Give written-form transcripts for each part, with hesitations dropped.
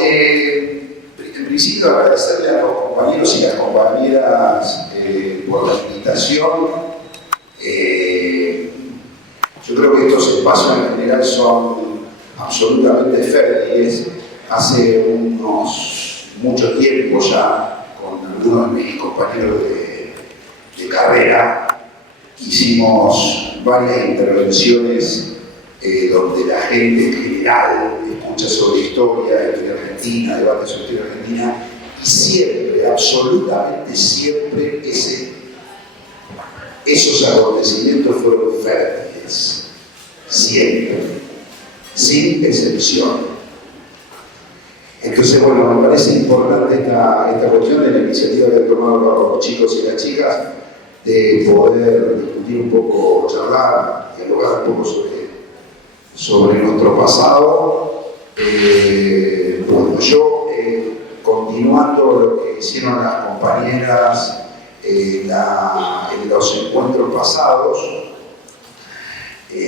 en principio agradecerle a los compañeros y las compañeras por la invitación. Yo creo que estos espacios en general son absolutamente fértiles. Hace mucho tiempo ya, con algunos de mis compañeros de carrera, hicimos varias intervenciones donde la gente en general escucha sobre historia argentina, debate sobre historia argentina, y siempre, absolutamente siempre, esos acontecimientos fueron fértiles, siempre, sin excepción. Entonces, bueno, me parece importante esta cuestión de la iniciativa que han tomado los chicos y las chicas de poder discutir un poco, charlar, dialogar un poco sobre nuestro pasado. Bueno, yo, continuando lo que hicieron las compañeras en los encuentros pasados,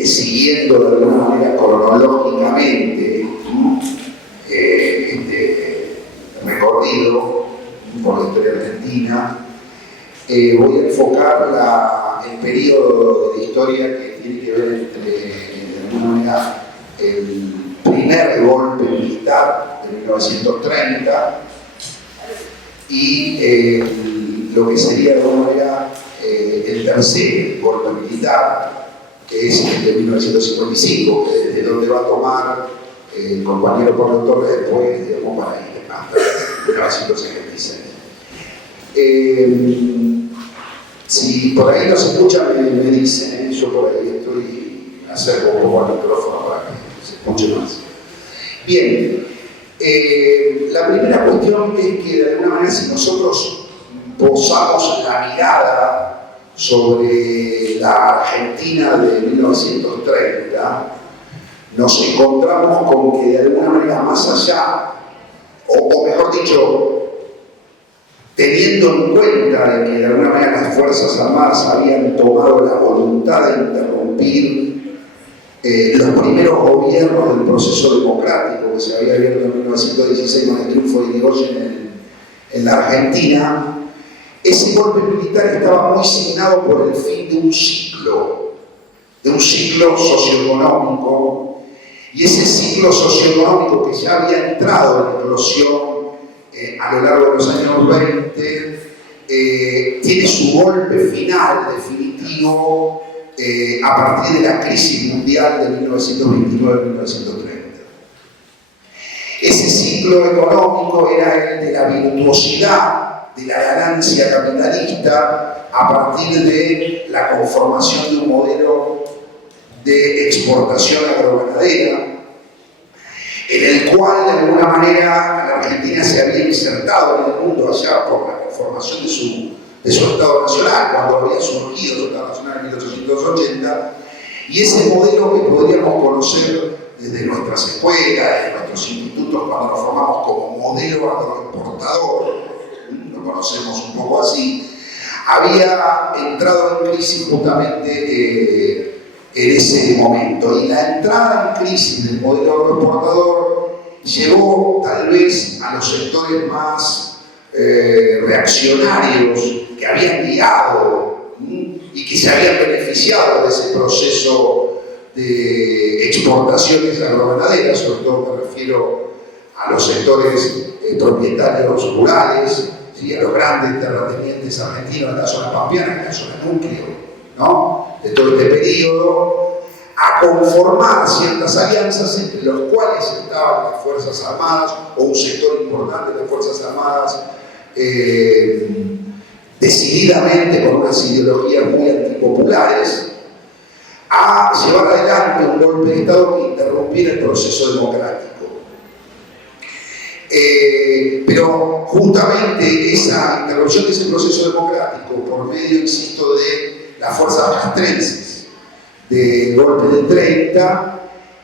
siguiendo de alguna manera cronológicamente este recorrido por la historia argentina, voy a enfocar el periodo de historia que tiene que ver de alguna manera, el primer golpe militar de 1930 y lo que sería de alguna manera el tercer golpe militar, que es el de 1955, de donde va a tomar el compañero Pablo Torres después, digamos, para ir hasta 1976. Si por ahí no se escucha, me dicen, yo por ahí estoy acerco un poco al micrófono para que se escuche más. Bien, la primera cuestión es que de alguna manera, si nosotros posamos la mirada sobre la Argentina de 1930, nos encontramos con que de alguna manera más allá, o mejor dicho, teniendo en cuenta de que de alguna manera las Fuerzas Armadas habían tomado la voluntad de interrumpir los primeros gobiernos del proceso democrático que se había abierto en 1916 con el triunfo de Irigoyen en la Argentina, ese golpe militar estaba muy signado por el fin de un ciclo socioeconómico, y ese ciclo socioeconómico que ya había entrado en eclosión a lo largo de los años 20, tiene su golpe final definitivo a partir de la crisis mundial de 1929-1930. Ese ciclo económico era el de la virtuosidad, de la ganancia capitalista a partir de la conformación de un modelo de exportación agroganadera, en el cual de alguna manera la Argentina se había insertado en el mundo allá por la conformación de su Estado Nacional, cuando había surgido el Estado Nacional en 1880, y ese modelo que podríamos conocer desde nuestras escuelas, desde nuestros institutos, cuando nos formamos como modelo agroexportador, lo conocemos un poco así, había entrado en crisis justamente en ese momento, y la entrada en crisis del modelo agroexportador llevó tal vez a los sectores más reaccionarios que habían guiado y que se habían beneficiado de ese proceso de exportaciones agroganaderas, sobre todo me refiero a los sectores propietarios rurales, ¿sí? A los grandes terratenientes argentinos de la zona pampeana, en la zona núcleo, ¿no? De todo este periodo, a conformar ciertas alianzas entre los cuales estaban las Fuerzas Armadas, o un sector importante de las Fuerzas Armadas, decididamente con unas ideologías muy antipopulares, a llevar adelante un golpe de Estado que interrumpiera el proceso democrático. Pero justamente esa interrupción de ese proceso democrático, por medio, insisto, de las fuerzas castrenses del golpe del 30,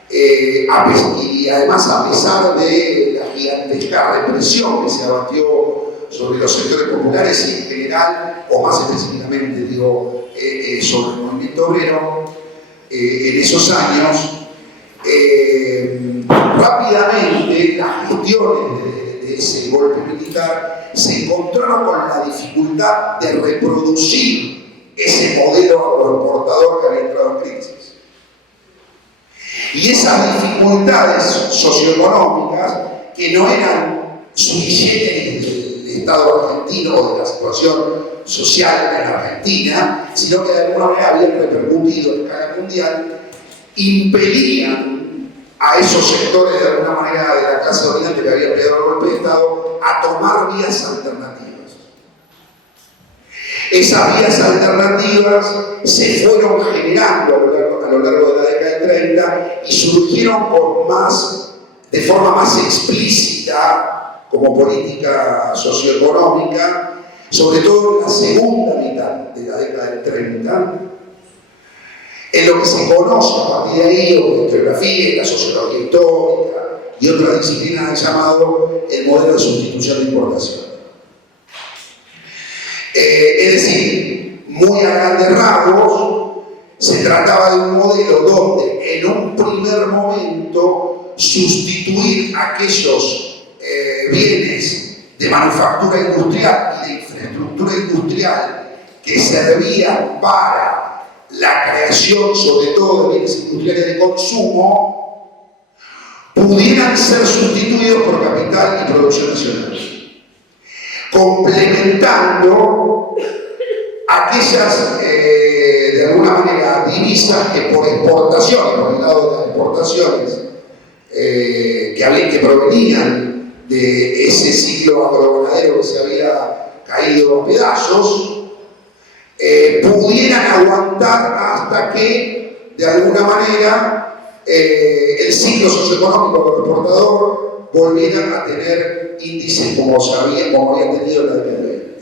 y además a pesar de la gigantesca represión que se abatió sobre los sectores populares y en general, o más específicamente digo, sobre el movimiento obrero, en esos años, rápidamente la gestión cuestiones de ese golpe militar, se encontraron con la dificultad de reproducir ese modelo agroexportador que había entrado en crisis. Y esas dificultades socioeconómicas, que no eran sui generis del Estado argentino o de la situación social en Argentina, sino que de alguna manera habían repercutido en escala mundial, impelían a esos sectores de alguna manera de la clase dominante que había pegado el golpe de Estado a tomar vías alternativas. Esas vías alternativas se fueron generando a lo largo de la década del 30 y surgieron de forma más explícita como política socioeconómica, sobre todo en la segunda mitad de la década del 30, en lo que se conoce a partir de ahí, o la historiografía y la sociología histórica y otras disciplinas llamado el modelo de sustitución de importación. Es decir, muy a grandes rasgos, se trataba de un modelo donde en un primer momento sustituir aquellos bienes de manufactura industrial y de infraestructura industrial que servían para la creación, sobre todo de bienes industriales de consumo, pudieran ser sustituidos por capital y producción nacional, complementando aquellas, de alguna manera, divisas que por exportaciones, por el lado de las exportaciones, que provenían de ese ciclo agroganadero que se había caído a pedazos, pudieran aguantar hasta que, de alguna manera, el ciclo socioeconómico agroexportador volvieran a tener índices como había tenido en la década de 20.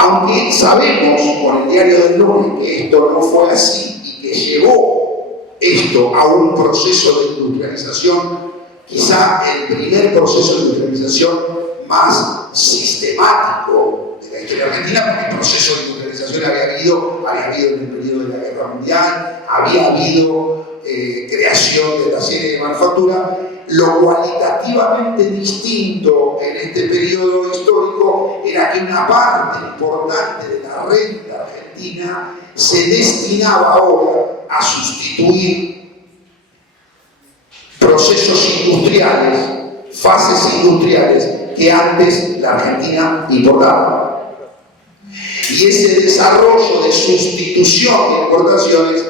Aunque sabemos con el diario del lunes que esto no fue así y que llevó esto a un proceso de industrialización, quizá el primer proceso de industrialización más sistemático de la historia argentina, porque el proceso de industrialización había habido en el periodo de la Guerra Mundial, había habido creación de talleres de manufactura. Lo cualitativamente distinto en este periodo histórico era que una parte importante de la renta argentina se destinaba ahora a sustituir procesos industriales, fases industriales que antes la Argentina importaba. Y ese desarrollo de sustitución de importaciones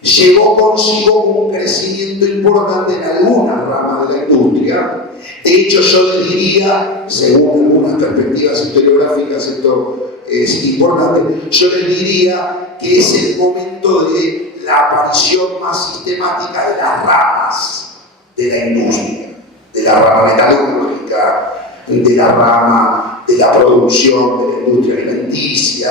llevó consigo un crecimiento importante en algunas ramas de la industria. De hecho, yo les diría, según algunas perspectivas historiográficas, esto es importante, yo les diría que es el momento de la aparición más sistemática de las ramas de la industria, de la rama metalúrgica, de la rama de la producción de la industria alimenticia,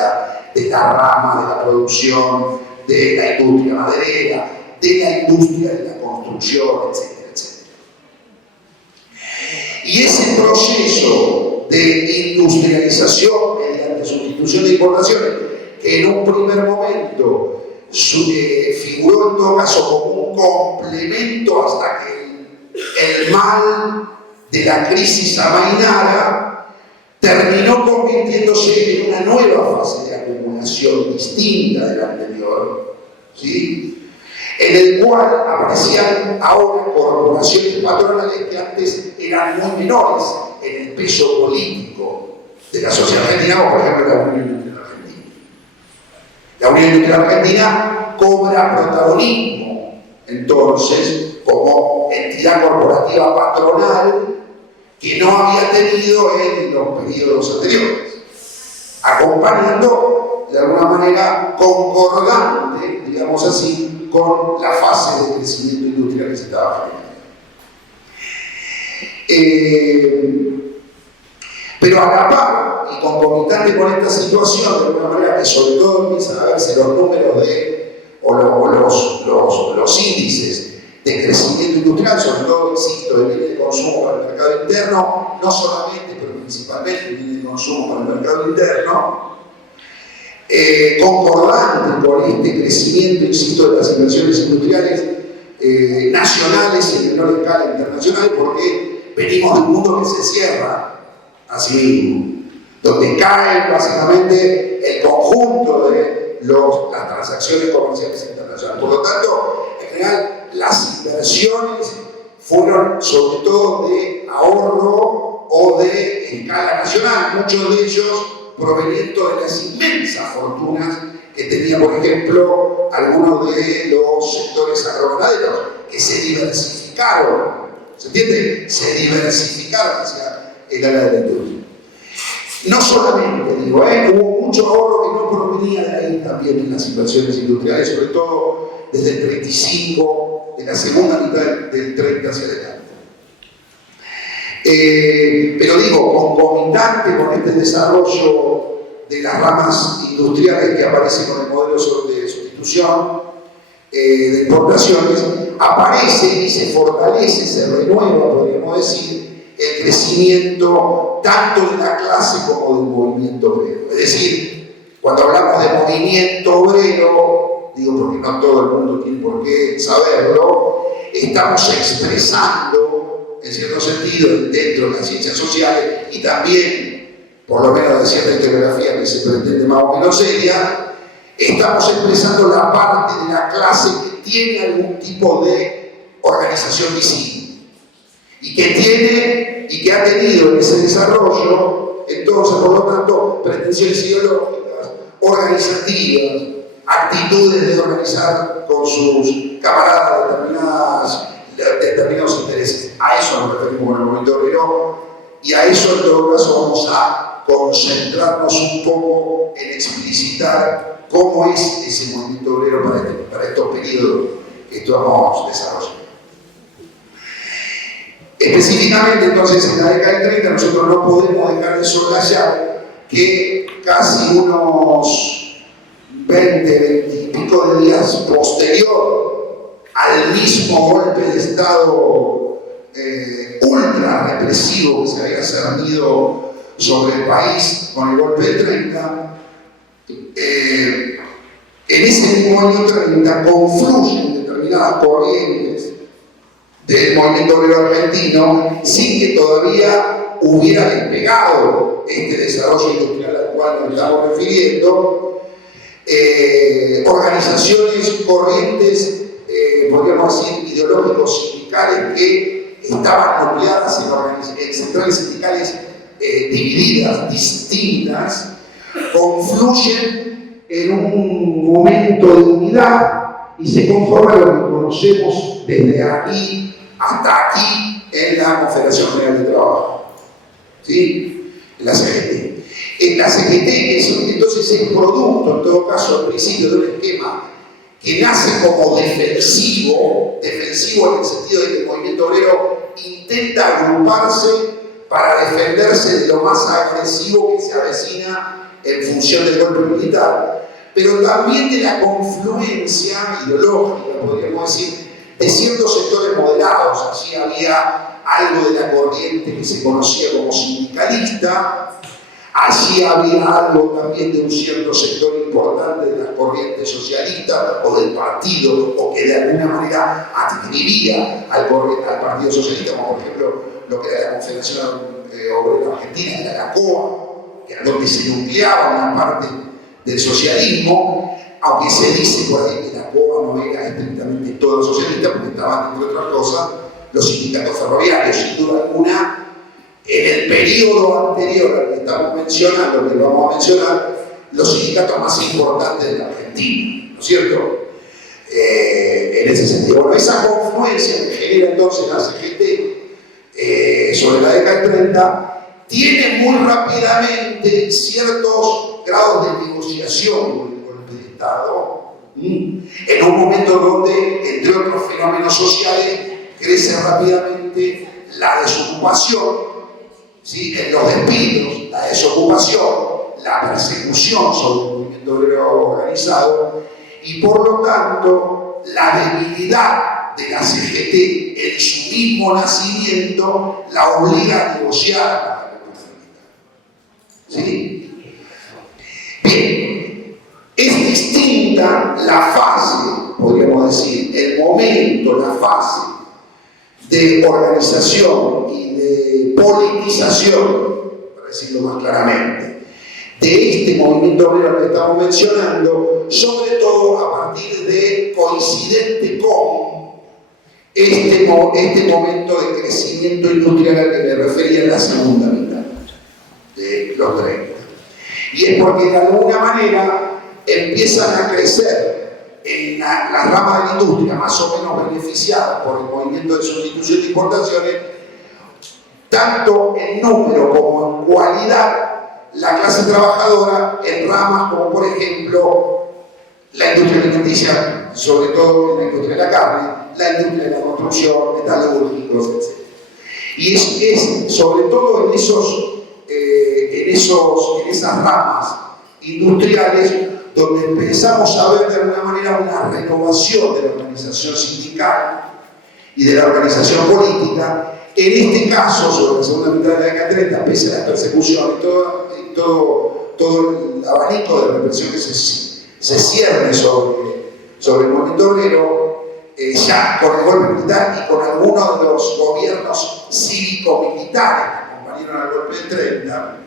de la rama de la producción de la industria maderera, de la industria de la construcción, etcétera, etcétera. Y ese proceso de industrialización mediante sustitución de importaciones, que en un primer momento figuró en todo caso como un complemento hasta que el mal de la crisis amainara, terminó convirtiéndose en una nueva fase de acumulación distinta de la anterior, ¿sí? En el cual aparecían ahora corporaciones patronales que antes eran muy menores en el peso político de la sociedad argentina, como por ejemplo la Unión Industrial Argentina. La Unión Industrial Argentina cobra protagonismo, entonces, como entidad corporativa patronal que no había tenido en los periodos anteriores, acompañando de alguna manera concordante, digamos así, con la fase de crecimiento industrial que se estaba generando. Pero a la par y concomitante con esta situación, de alguna manera que sobre todo empiezan a verse los números los índices de crecimiento industrial, sobre todo, insisto, de bienes de consumo para el mercado interno, no solamente, pero principalmente bienes de consumo para el mercado interno, concordante con este crecimiento, insisto, de las inversiones industriales, nacionales y en menor escala internacionales, porque venimos de un mundo que se cierra a sí mismo, donde cae básicamente el conjunto de las transacciones comerciales internacionales. Por lo tanto, en general, las inversiones fueron sobre todo de ahorro o de escala nacional, muchos de ellos proveniendo de las inmensas fortunas que tenía, por ejemplo, algunos de los sectores agroganaderos, que se diversificaron, ¿se entiende? Se diversificaron hacia el área de la industria. No solamente, digo, hubo mucho ahorro que no provenía de ahí también en las inversiones industriales, sobre todo desde el 35, de la segunda mitad del 30 hacia adelante. Pero digo, concomitante con este desarrollo de las ramas industriales que aparecen con el modelo de sustitución de exportaciones, aparece y se fortalece, se renueva, podríamos decir, el crecimiento tanto de la clase como del movimiento obrero. Es decir, cuando hablamos de movimiento obrero, digo porque no todo el mundo tiene por qué saberlo, estamos expresando, en cierto sentido, dentro de las ciencias sociales y también, por lo menos de cierta historiografía que se pretende más o menos seria, estamos expresando la parte de la clase que tiene algún tipo de organización visible y que tiene y que ha tenido en ese desarrollo, entonces, por lo tanto, pretensiones ideológicas, organizativas, actitudes de organizar con sus camaradas determinados intereses. A eso nos referimos con el movimiento obrero y a eso en todo caso vamos a concentrarnos un poco en explicitar cómo es ese movimiento obrero para estos periodos que estamos desarrollando. Específicamente, entonces, en la década del 30 nosotros no podemos dejar de soslayar que casi unos 20 y pico de días posterior al mismo golpe de Estado ultra represivo que se había cernido sobre el país con el golpe del 30, en ese mismo año 30 confluyen determinadas corrientes del movimiento obrero argentino sin que todavía hubiera despegado este desarrollo industrial al cual nos estamos refiriendo, organizaciones, corrientes, podríamos decir, ideológicos sindicales que estaban nucleadas en centrales sindicales divididas, distintas, confluyen en un momento de unidad y se conforma lo que conocemos desde aquí hasta aquí en la Confederación General de Trabajo, ¿sí? En la CGT. En la CGT, entonces es producto, en todo caso, al principio de un esquema que nace como defensivo en el sentido de que el movimiento obrero intenta agruparse para defenderse de lo más agresivo que se avecina en función del golpe militar, pero también de la confluencia ideológica, podríamos decir, de ciertos sectores moderados. Allí había algo de la corriente que se conocía como sindicalista, allí había algo también de un cierto sector importante de la corriente socialista o del partido, o que de alguna manera adscribía al Partido Socialista, como por ejemplo lo que era la Confederación Obrera Argentina, era la COA, que era donde se nucleaba una parte del socialismo, aunque se dice por ahí que la COA no era estrictamente todo socialista, porque estaban, entre otras cosas, los sindicatos ferroviarios, sin duda alguna. En el periodo anterior al que estamos mencionando, que vamos a mencionar, los sindicatos más importantes de la Argentina, ¿no es cierto? En ese sentido. Bueno, esa confluencia que genera entonces la CGT sobre la década del 30 tiene muy rápidamente ciertos grados de negociación con el golpe de Estado, en un momento donde, entre otros fenómenos sociales, crece rápidamente la desocupación, ¿sí? En los despidos, la desocupación, la persecución sobre el movimiento obrero organizado y por lo tanto la debilidad de la CGT en su mismo nacimiento la obliga a negociar con la República. ¿Sí? Bien, es distinta la fase podríamos decir, el momento, la fase de organización y de politización, para decirlo más claramente, de este movimiento obrero que estamos mencionando, sobre todo a partir de coincidente con este momento de crecimiento industrial al que me refería en la segunda mitad de los 30. Y es porque de alguna manera empiezan a crecer en la rama de la industria más o menos beneficiada por el movimiento de sustitución de importaciones, tanto en número como en cualidad, la clase trabajadora en ramas como por ejemplo la industria alimenticia, sobre todo en la industria de la carne, la industria de la construcción, metalúrgicos, etc. Y es sobre todo en esas ramas industriales donde empezamos a ver de alguna manera una renovación de la organización sindical y de la organización política. En este caso, sobre la segunda mitad de la década 30, pese a la persecución y todo el abanico de represión que se cierne sobre el movimiento obrero, ya con el golpe militar y con algunos de los gobiernos cívico-militares que acompañaron al golpe del 30,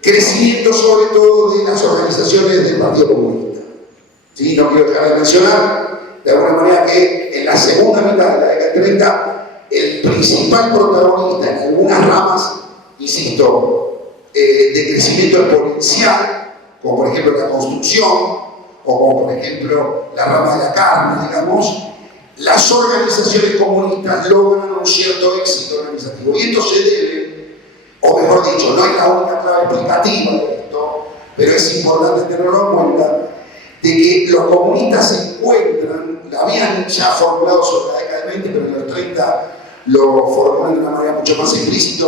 crecimiento sobre todo de las organizaciones del Partido Comunista. ¿Sí? No quiero dejar de mencionar, de alguna manera, que en la segunda mitad de la década 30, el principal protagonista en algunas ramas, insisto, de crecimiento exponencial, como por ejemplo la construcción, o como por ejemplo la rama de la carne, digamos, las organizaciones comunistas logran un cierto éxito organizativo. Y esto se debe, o mejor dicho, no es la única clave explicativa de esto, pero es importante tenerlo en cuenta, de que los comunistas se encuentran, la habían ya formulado sobre la década del 20, pero en los 30 lo formulan de una manera mucho más explícita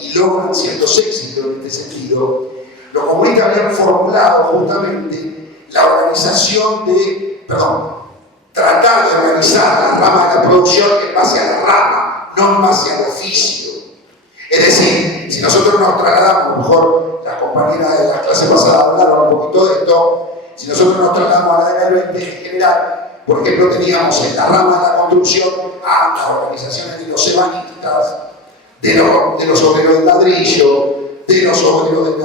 y logran ciertos éxitos en este sentido. Los comunistas habían formulado justamente la organización tratar de organizar la rama de la producción en base a la rama, no en base al oficio. Es decir, si nosotros nos trasladamos, a lo mejor las compañeras de la clase pasada hablaron un poquito de esto, si nosotros nos trasladamos a la década del 20 en general, por ejemplo, teníamos en la rama de la construcción a las organizaciones de los ebanistas, de los obreros del ladrillo, de los obreros de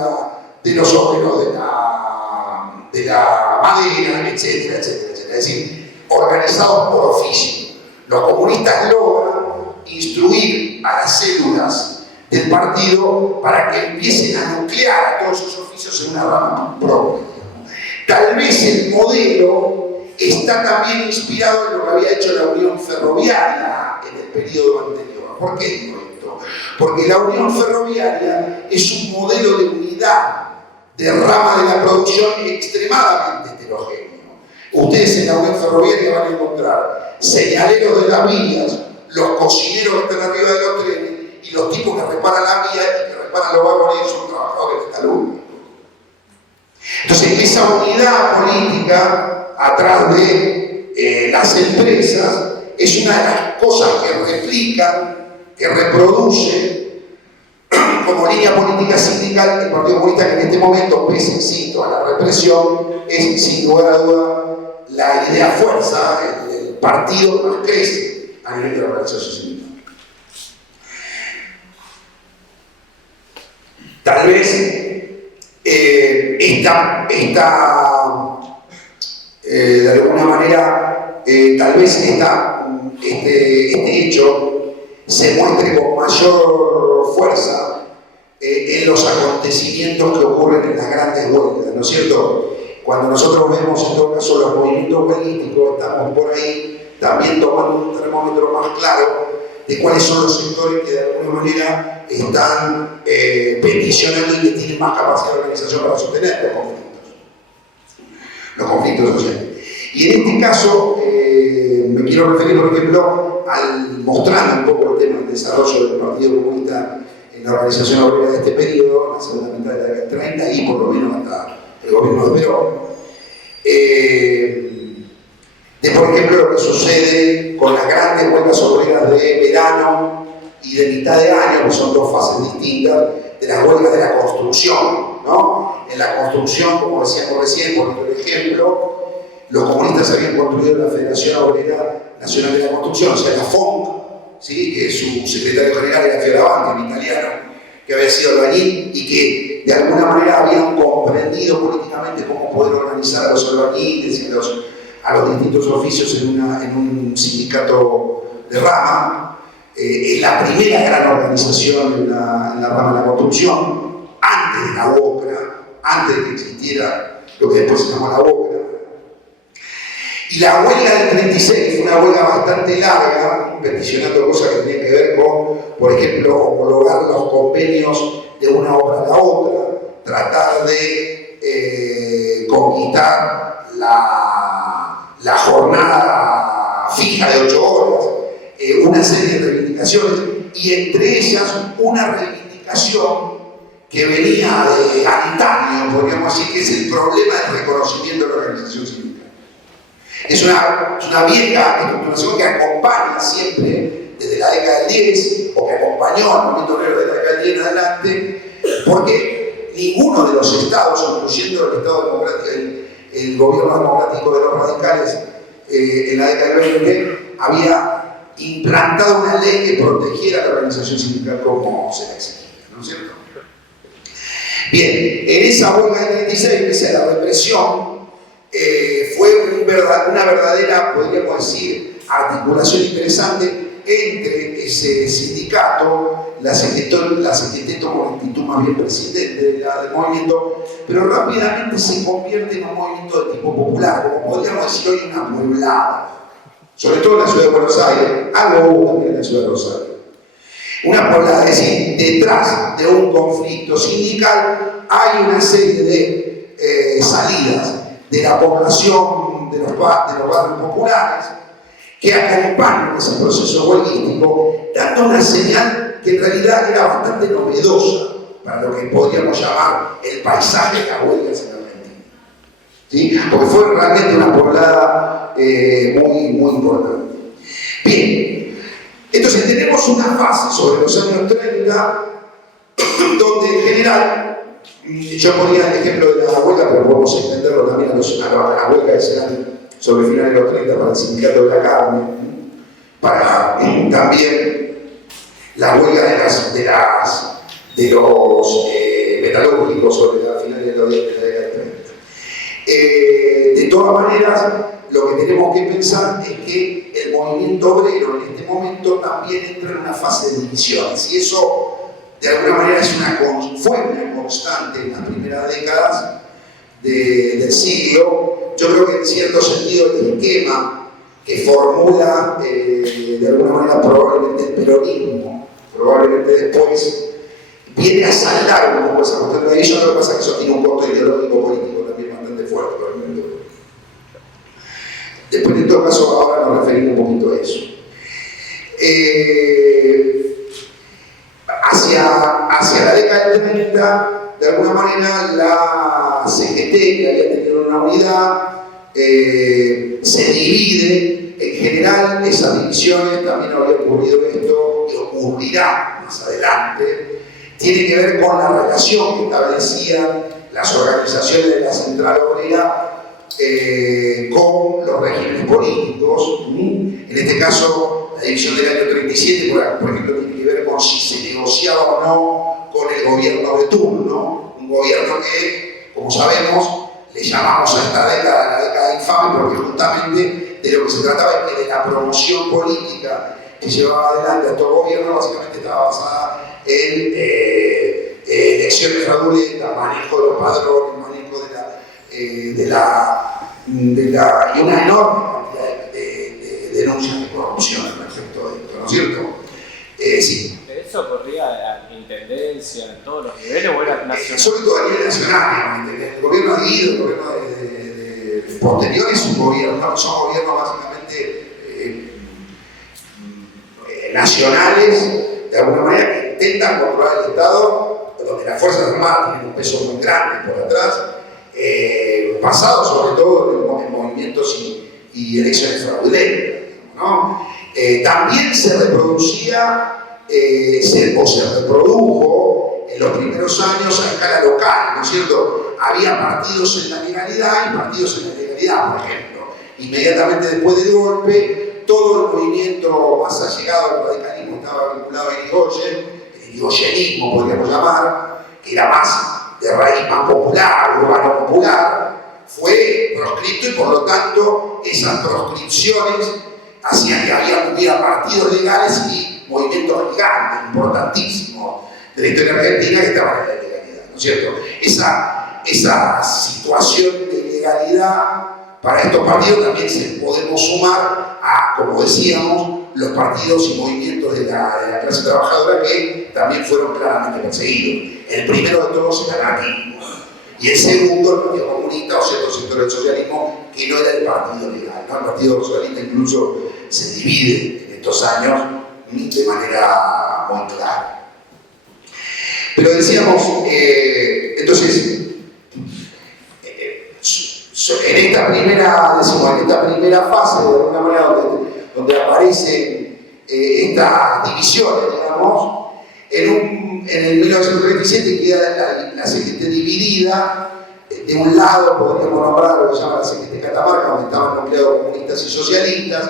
la madera, etcétera, etcétera, etcétera. Es decir, organizados por oficio. Los comunistas logran instruir a las células del partido para que empiecen a nuclear todos esos oficios en una rama propia. Tal vez el modelo está también inspirado en lo que había hecho la Unión Ferroviaria en el periodo anterior. ¿Por qué digo esto? Porque la Unión Ferroviaria es un modelo de unidad de rama de la producción extremadamente heterogéneo. Ustedes en la Unión Ferroviaria van a encontrar señaleros de las vías, los cocineros que están arriba de los trenes y los tipos que reparan la vía y que reparan los vagones son trabajadores metalúrgicos. Entonces, esa unidad política atrás de las empresas es una de las cosas que replican, que reproduce como línea política sindical el Partido Comunista, que en este momento, pese, insisto, a la represión, es sin lugar a duda la idea fuerza, el partido que más crece a nivel de la organización sindical. Tal vez de alguna manera, tal vez este hecho se muestre con mayor fuerza en los acontecimientos que ocurren en las grandes huelgas, ¿no es cierto? Cuando nosotros vemos en todo caso los movimientos huelguísticos, estamos por ahí también tomando un termómetro más claro de cuáles son los sectores que de alguna manera están peticionando y que tienen más capacidad de organización para sostener los conflictos sociales. Y en este caso me quiero referir, por ejemplo, mostrando un poco el tema del desarrollo del Partido Comunista en la organización obrera de este periodo, la segunda mitad de la década 30 y por lo menos hasta el gobierno de Perón. De, por ejemplo, lo que sucede con las grandes huelgas obreras de verano y de mitad de año, que son dos fases distintas, de las huelgas de la construcción, ¿no? En la construcción, como decíamos recién, por ejemplo, los comunistas habían construido la Federación Obrera Nacional de la Construcción, o sea, la FONC, ¿sí? Que su secretario general era Fioravanti, un italiano que había sido albañil y que de alguna manera habían comprendido políticamente cómo poder organizar a los albañiles y a los distintos oficios en un sindicato de rama. Es la primera gran organización en la rama de la construcción, antes de la OCRA, antes de que existiera lo que después se llamó la OCRA. Y la huelga del 36 fue una huelga bastante larga, peticionando cosas que tenían que ver con, por ejemplo, homologar los convenios de una obra a la otra, tratar de conquistar la jornada fija de 8 horas, una serie de reivindicaciones, y entre ellas una reivindicación que venía de antaño, podríamos decir, que es el problema del reconocimiento de la organización sindical. Es una vieja estructuración que acompaña siempre desde la década del 10, o que acompañó al movimiento obrero de la década del 10 en adelante, porque ninguno de los estados, incluyendo el Estado democrático, el gobierno democrático de los radicales en la década del 20, había implantado una ley que protegiera la organización sindical como se la exigía, ¿no es cierto? Bien, en esa huelga del 36, pese a la represión, fue una verdadera, podríamos decir, articulación interesante entre ese sindicato, la CGT tomó una actitud más bien presidente del movimiento, pero rápidamente se convierte en un movimiento de tipo popular, como podríamos decir hoy una pueblada, sobre todo en la ciudad de Buenos Aires, algo hubo también en la ciudad de Rosario. Una pueblada, es decir, detrás de un conflicto sindical hay una serie de salidas de la población, de los barrios populares, que acompañan ese proceso huelguístico, dando una señal que en realidad era bastante novedosa para lo que podríamos llamar el paisaje de las huelgas en Argentina. ¿Sí? Porque fue realmente una poblada muy, muy importante. Bien, entonces tenemos una fase sobre los años 30, donde en general, yo ponía el ejemplo de la huelga, pero podemos extenderlo también a la huelga que se dan sobre finales de los 30 para el sindicato de la carne, para también la huelga de los metalúrgicos sobre la finales de la década del 30. De todas maneras, lo que tenemos que pensar es que el movimiento obrero en este momento también entra en una fase de divisiones, y eso de alguna manera fue una constante en las primeras décadas del siglo. Yo creo que en cierto sentido el esquema que formula de alguna manera probablemente el peronismo, probablemente después, viene a saldar un poco esa cuestión de divisiones. Lo que pasa es que eso tiene un costo ideológico político también bastante fuerte. Después, en todo caso, ahora nos referimos un poquito a eso. Hacia la década del 30, de alguna manera, la CGT, que había tenido una unidad, se divide. En general, esas divisiones, también había ocurrido esto, y ocurrirá más adelante, tiene que ver con la relación que establecían las organizaciones de la central obrera con los regímenes políticos. En este caso, la división del año 37, por ejemplo, tiene que ver con si se negociaba o no con el gobierno de turno, un gobierno que, como sabemos, le llamamos a esta década la década infame, porque justamente de lo que se trataba es que de la promoción política que llevaba adelante a estos gobiernos básicamente estaba basada en elecciones fraudulentas, manejo de los padrones, manejo y una enorme cantidad de denuncias de corrupción respecto de esto, ¿no es cierto? Sí. ¿Eso ocurría en intendencia, en todos los niveles o era nacional? Sobre todo a nivel nacional. El gobierno de Guido, el gobierno de posterior son gobiernos básicamente nacionales, de alguna manera, que intentan controlar el Estado, donde las Fuerzas Armadas tienen un peso muy grande por atrás, basado sobre todo en movimientos y elecciones fraudulentas, ¿no? También se reproducía, se reprodujo en los primeros años a escala local, ¿no es cierto? Había partidos en la legalidad y partidos en la ilegalidad, por ejemplo. Inmediatamente después del golpe, todo el movimiento más allegado al radicalismo estaba vinculado a Irigoyen, el irigoyenismo podríamos llamar, que era más de raíz más popular, urbano popular, fue proscripto y por lo tanto esas proscripciones hacían que hubiera partidos legales y movimientos gigantes, importantísimos de la historia argentina que estaban en la ilegalidad, ¿no es cierto? Esa situación de ilegalidad para estos partidos también se podemos sumar a, como decíamos, los partidos y movimientos de la clase trabajadora que también fueron claramente perseguidos. El primero de todos el anarquismo y el segundo el Partido Comunista o cierto sector del socialismo que no era el partido legal, ¿no? El Partido Socialista incluso se divide en estos años de manera muy clara. Pero decíamos, entonces, en esta primera fase, de alguna manera, donde aparecen estas divisiones, digamos, en el 1937 queda la CGT dividida. De un lado podríamos nombrar lo que se llama la CGT Catamarca, donde estaban nucleados comunistas y socialistas,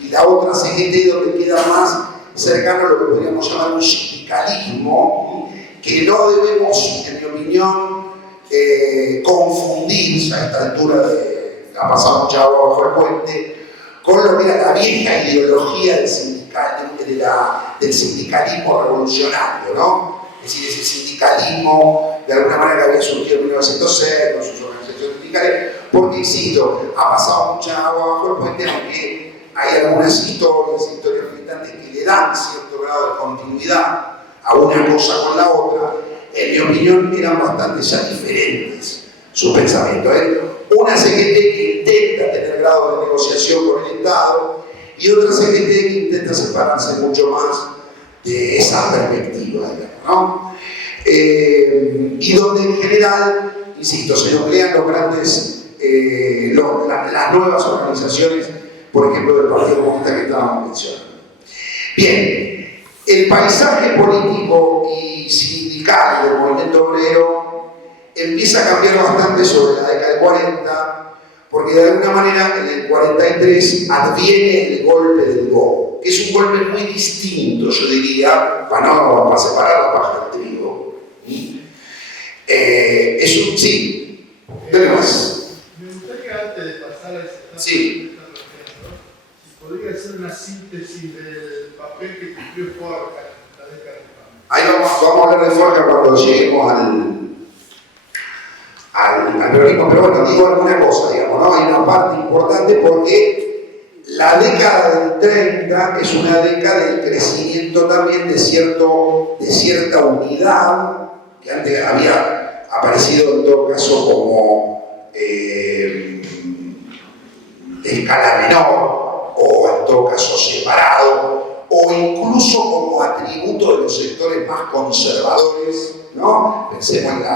y la otra CGT donde queda más cercano a lo que podríamos llamar un sindicalismo, que no debemos, en mi opinión, confundir a esta altura ha pasado mucha agua bajo el puente, con lo que era la vieja ideología del sindicalismo revolucionario, ¿no? Es decir, ese sindicalismo de alguna manera que había surgido en 1906 con sus organizaciones sindicales, porque, insisto, ha pasado mucha agua bajo el puente, aunque hay algunas historias militantes que le dan cierto grado de continuidad a una cosa con la otra. En mi opinión eran bastante ya diferentes sus pensamientos. Una CGT que intenta tener grado de negociación con el Estado y otra CGT que intenta separarse mucho más de esa perspectiva, digamos, ¿no? Y donde en general, insisto, se nuclean los grandes, las nuevas organizaciones, por ejemplo, del Partido Comunista que estábamos mencionando. Bien, el paisaje político y sindical del movimiento obrero empieza a cambiar bastante sobre la década del 40, porque de alguna manera en el 43 adviene el golpe del GO, que es un golpe muy distinto, yo diría, para separar la paja del trigo. Eso, sí, dale más. Me gustaría, antes de pasar a ese etapa sí, si podría hacer una síntesis del papel que cumplió Forja en la década de 40. Ahí vamos a hablar de Forja cuando lleguemos al peronismo, pero bueno, digo alguna cosa, digamos, ¿no? Hay una parte importante porque la década del 30 es una década del crecimiento también de cierta unidad que antes había aparecido en todo caso como de escala menor o en todo caso separado o incluso como atributo de los sectores más conservadores, ¿no? Pensemos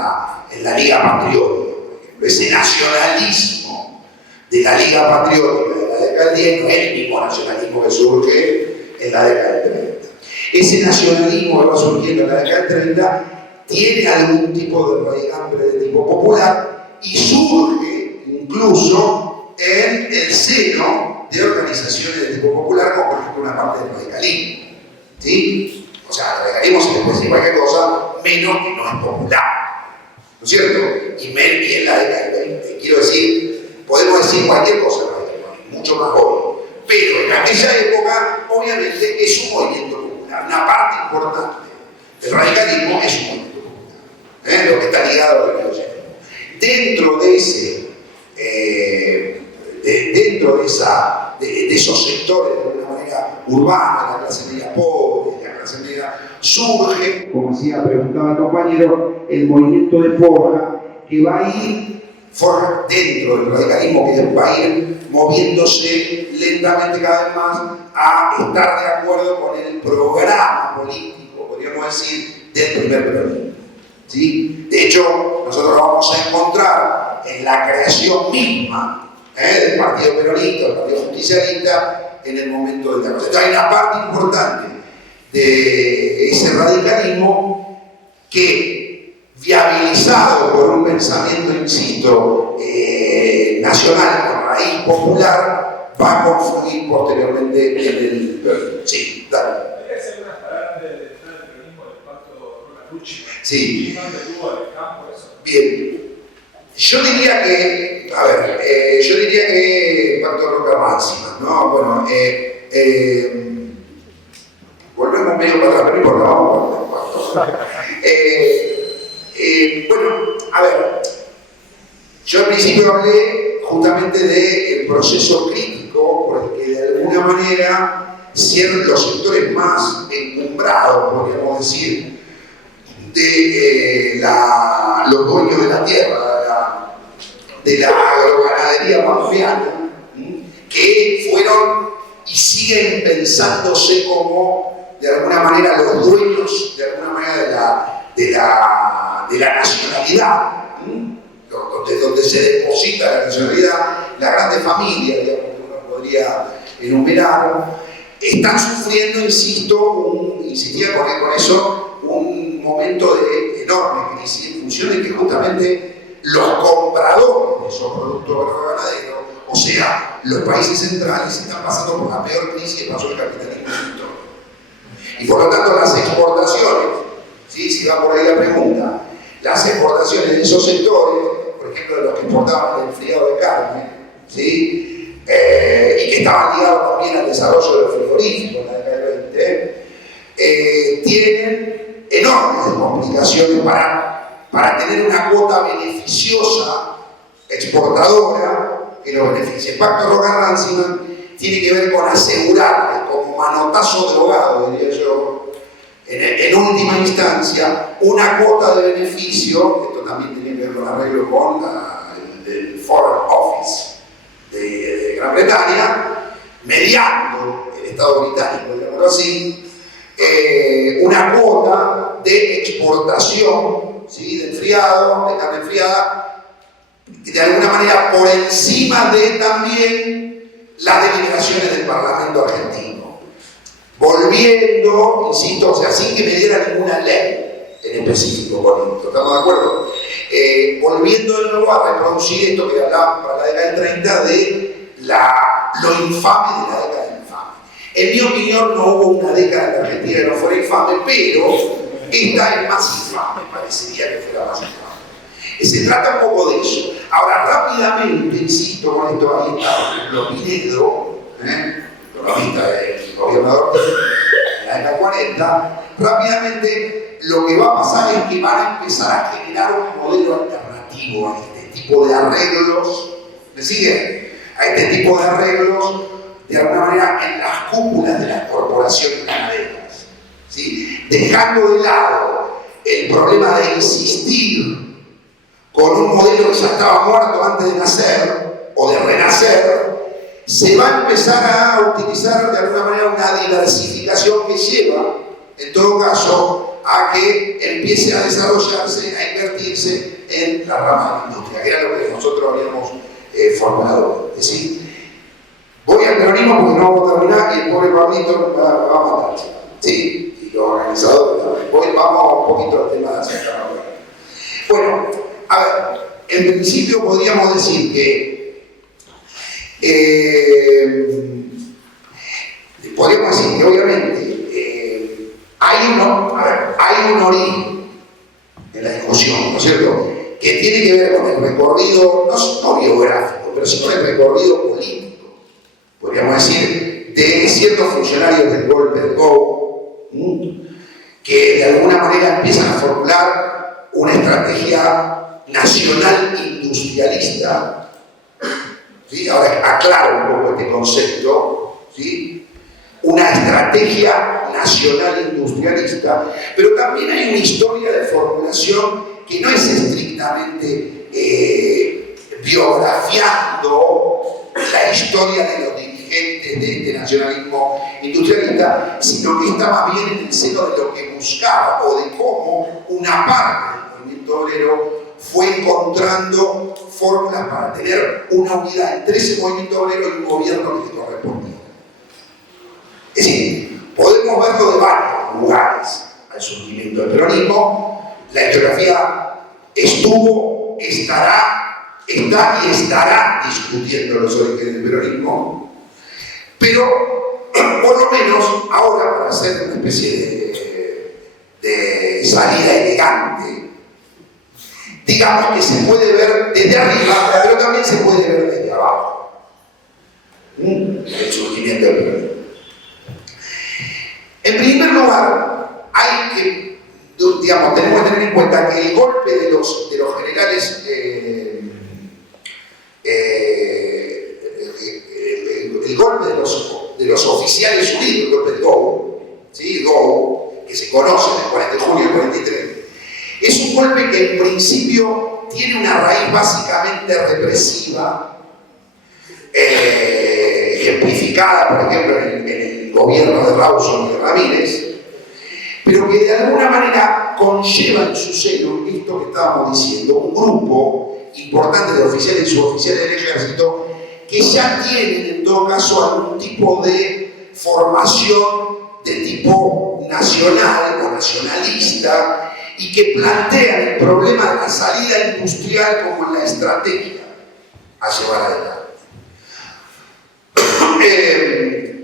en la Liga Patriótica, por ejemplo. Ese nacionalismo de la Liga Patriótica de la década del 10 no es el mismo nacionalismo que surge en la década del 30. Ese nacionalismo que va surgiendo en la década del 30 tiene algún tipo de raigambre de tipo popular y surge incluso en el seno de organizaciones de tipo popular, como por ejemplo una parte del radicalismo. ¿Sí? O sea, el radicalismo se le puede decir cualquier cosa, menos que no es popular. ¿No es cierto? Y en la década del 20. Quiero decir, podemos decir cualquier cosa del radicalismo, mucho más hoy. Pero en aquella época, obviamente, es un movimiento popular. Una parte importante del radicalismo es un movimiento popular. Lo que está ligado al radicalismo. Dentro de esos sectores, de alguna manera, urbanos, la clase media pobre, la clase media, surge, como preguntaba el compañero, el movimiento de Forja, que va a ir, Forja dentro del radicalismo, que va a ir moviéndose lentamente cada vez más a estar de acuerdo con el programa político, podríamos decir, del primer peronismo. ¿Sí? De hecho, nosotros lo vamos a encontrar en la creación misma del Partido Peronista, del Partido Justicialista, en el momento del terror. Entonces hay una parte importante de ese radicalismo que, viabilizado por un pensamiento, insisto, nacional con raíz popular, va a confluir posteriormente en el... Sí, dale. ¿Podría hacer unas palabras de entrar al peronismo del pacto Roca-Rucci? Sí. ¿Dónde tuvo el campo eso? Bien. Yo diría que, a ver, yo diría que pacto Roca máxima, ¿no? Bueno, volvemos medio para atrás, pero no importa, vamos a pacto. Bueno, a ver, yo al principio hablé justamente del proceso crítico por el que de alguna manera los sectores más encumbrados, podríamos decir, de los dueños de la tierra, de la agroganadería pampeana, que fueron y siguen pensándose como de alguna manera los dueños de alguna manera de la nacionalidad, donde se deposita la nacionalidad, la grande familia, digamos, que uno podría enumerar, están sufriendo, insistía con eso, un momento de enorme crisis en función de que justamente los compradores de esos productos agroganaderos, o sea, los países centrales, están pasando por la peor crisis que pasó el capitalismo en su historia. Y por lo tanto las exportaciones, ¿sí? Si va por ahí la pregunta, las exportaciones de esos sectores, por ejemplo de los que exportaban el enfriado de carne, ¿sí? Y que estaban ligados también al desarrollo de los frigoríficos en la década del 20, tienen enormes complicaciones para tener una cuota beneficiosa exportadora que los beneficie. El pacto Roca-Rucci tiene que ver con asegurarle, como manotazo drogado, diría yo, en última instancia, una cuota de beneficio. Esto también tiene que ver con arreglo con el Foreign Office de Gran Bretaña, mediando el Estado británico, digámoslo así, una cuota de exportación, ¿sí? De enfriado, de carne enfriada, de alguna manera por encima de también las deliberaciones del Parlamento argentino. Volviendo, insisto, o sea, sin que me diera ninguna ley en específico con esto, ¿estamos de acuerdo? Volviendo de nuevo a reproducir esto que hablábamos para la década del 30 de lo infame de la década del infame. En mi opinión no hubo una década en la Argentina que no fuera infame, pero esta es más infame, parecería que fuera más infame. Se trata un poco de eso. Ahora, rápidamente, insisto con esto, ahí está lo Pinedo, economista del gobernador de la década 40, rápidamente lo que va a pasar es que van a empezar a generar un modelo alternativo a este tipo de arreglos, ¿me siguen? A este tipo de arreglos, de alguna manera, en las cúpulas de las corporaciones ganaderas, ¿sí? Dejando de lado el problema de insistir con un modelo que ya estaba muerto antes de nacer o de renacer, se va a empezar a utilizar de alguna manera una diversificación que lleva, en todo caso, a que empiece a desarrollarse, a invertirse en la rama de la industria, que era lo que nosotros habíamos formulado. Es decir, voy al peronismo porque no vamos a terminar y el pobre Pablito me va a matar. Sí, y los organizadores también. Vamos un poquito al tema de la secta. Bueno, a ver, en principio podríamos decir que obviamente hay un origen en la discusión, ¿no es cierto?, que tiene que ver con el recorrido, no biográfico, pero sí con el recorrido político, podríamos decir, de ciertos funcionarios del golpe del Go, que de alguna manera empiezan a formular una estrategia nacional industrialista. ¿Sí? Ahora aclaro un poco este concepto, ¿sí? Una estrategia nacional industrialista, pero también hay una historia de formulación que no es estrictamente biografiando la historia de los dirigentes de este nacionalismo industrialista, sino que está más bien en el seno de lo que buscaba o de cómo una parte del movimiento obrero fue encontrando fórmulas para tener una unidad entre ese movimiento obrero y un gobierno que le correspondía. Es decir, podemos verlo de varios lugares al surgimiento del peronismo. La historiografía estuvo, está y estará discutiendo los orígenes del peronismo, pero por lo menos ahora, para hacer una especie de salida elegante, digamos que se puede ver desde arriba, pero también se puede ver desde abajo. El surgimiento del peronismo. En primer lugar, hay que, digamos, tenemos que tener en cuenta que el golpe de los generales, el golpe de los oficiales unidos, el golpe del GO, ¿sí? El GO, que se conoce en el 40 de junio del 43, es un golpe que en principio tiene una raíz básicamente represiva, ejemplificada, por ejemplo, en el gobierno de Rawson y de Ramírez, pero que de alguna manera conlleva en su seno esto que estábamos diciendo, un grupo importante de oficiales y suboficiales del ejército que ya tienen en todo caso algún tipo de formación de tipo nacional o nacionalista y que plantean el problema de la salida industrial como la estrategia a llevar adelante.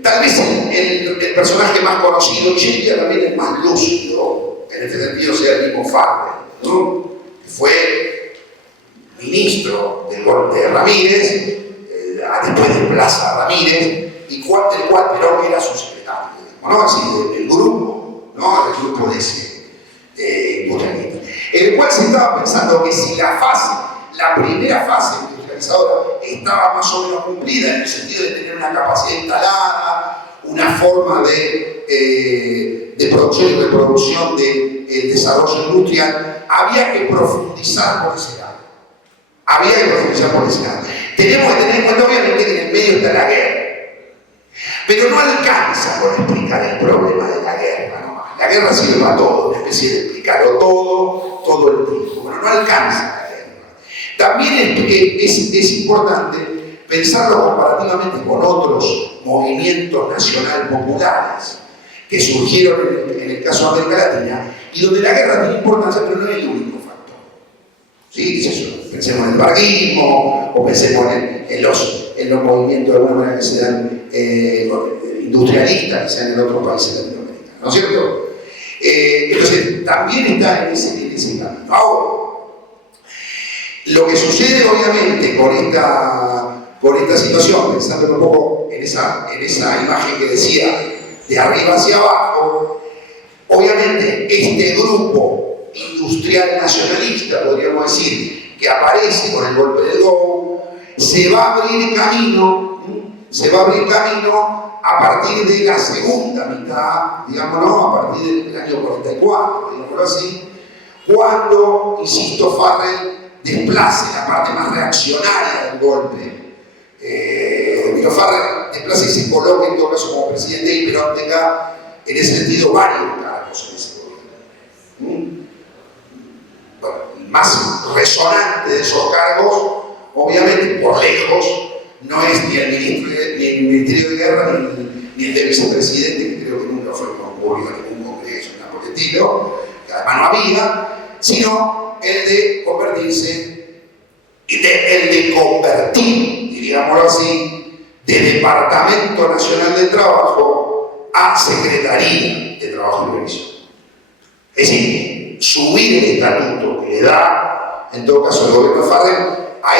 Tal vez el personaje más conocido y hoy día también el más lúcido en este sentido sea el mismo Farrell, ¿no? Que fue ministro del golpe de Ramírez, después de Plaza Ramírez, y del cual Perón era su secretario, ¿no? Así, del grupo, ¿no? El grupo de ese industrialista, en el cual se estaba pensando que si la primera fase industrializadora estaba más o menos cumplida en el sentido de tener una capacidad instalada, una forma de producción y reproducción del desarrollo industrial, había que profundizar por ese lado. Tenemos que tener en cuenta, obviamente, que en el medio está la guerra, pero no alcanza con explicar el problema de la guerra, ¿no? La guerra sirve para todo, una especie de explicarlo todo el tiempo. Bueno, no alcanza la guerra. También es importante pensarlo comparativamente con otros movimientos nacional populares que surgieron en el caso de América Latina y donde la guerra tiene importancia, pero no es el único factor. ¿Sí? Pensemos en el varguismo o pensemos en los movimientos de alguna manera que se dan industrialistas que se dan en otros países latinoamericanos, ¿no es cierto? Entonces, también está en ese camino. Ahora, lo que sucede obviamente con esta situación, pensando un poco en esa imagen que decía de arriba hacia abajo, obviamente este grupo industrial nacionalista, podríamos decir, que aparece con el golpe del GO, se va a abrir camino a partir de la segunda mitad, digámoslo, a partir del año 44, digámoslo así, cuando, insisto, Farrell desplace la parte más reaccionaria del golpe. Farrell desplace y se coloque en todo caso como presidente y Perón tenga en ese sentido varios cargos en ese gobierno. Bueno, el más resonante de esos cargos, obviamente por lejos, no es ni el Ministerio de Guerra ni el de vicepresidente, que creo que nunca fue concurrido a ningún congreso, nada por el estilo, que además no había, sino el de convertirse, diríamoslo así, de Departamento Nacional del Trabajo a Secretaría de Trabajo y Previsión. Es decir, subir el estatuto que le da, en todo caso, el gobierno de Farrell a